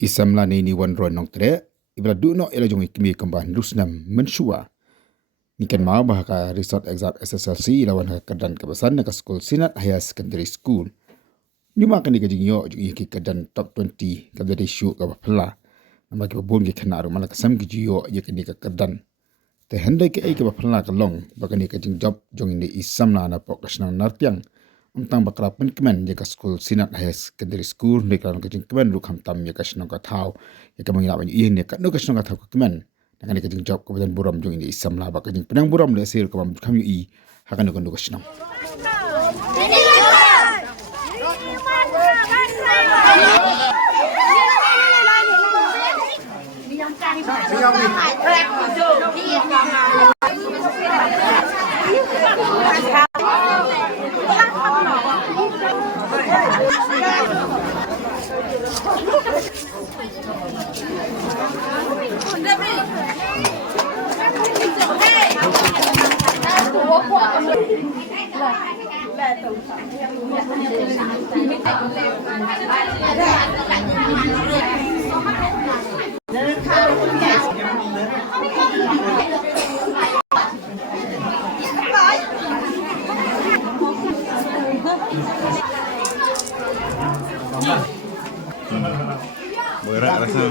Isamla ni wan ron nong tre ibla du no ila jong ikmi kamban rusnam mensua nikan mau bahaka resort exam SSLC lawan kadan kebasan na school sinat higher secondary school ni makan ni kajing yo jong iki kadan top 20 kabda show ka bapla nama ke bon ke kana ru malaka sam ki yo ye kini ka kadan te handai ke ai ke bapla ka long bakani kajing job jong ni isamla na pokasnang nartiang tentang bakra penkemen jika school sinat higher secondary school ni kan kajing kemen lu kam tam ya kasnong ka thau ya kamang ina ban yin ne ka no kasnong ka thau kemen dengan kajing job kebetulan buram jong ini isamla bak kajing penang buram le sir kam kam yu i hakan no kasnong Berat rasa.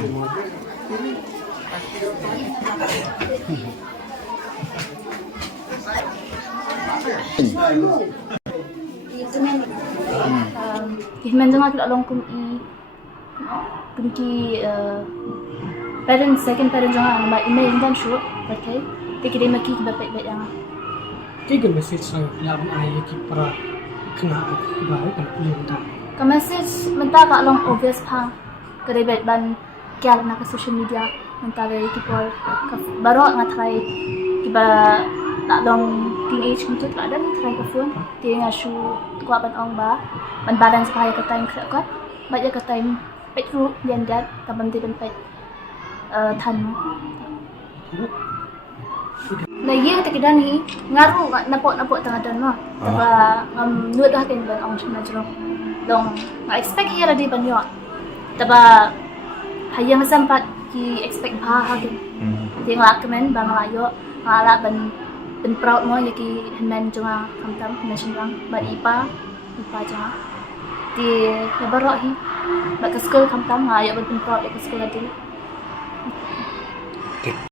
Kihman jangan tidak longkum kunci parents second parents jangan nama email dan show pakai tikir maki bapak yang tiga message yang ayah kita kena baru kan belum. Ka message mentah kak long obvious pang kedai ban kial nak social media mentah dari kita baru ngatai kita tak long teenage untuk tak ada ngatai ke phone dia ngasu kuat ban ong ba ban balance payah ke time kat baca ke time pet ru lian dat kapan ti ban pet than na ye ta kidan hi ngaru napok tengah dan no taba nuat dah kan ban ong chuna jero dong expect here di ban yo taba hayang sampat ki expect ba ha ke ting la kemen bang la yo ngala ban proud mo yaki henman jonga kamtam nation bang ban ipa jonga di nabarok hi bak school kamtam ha yo ban proud ya school adi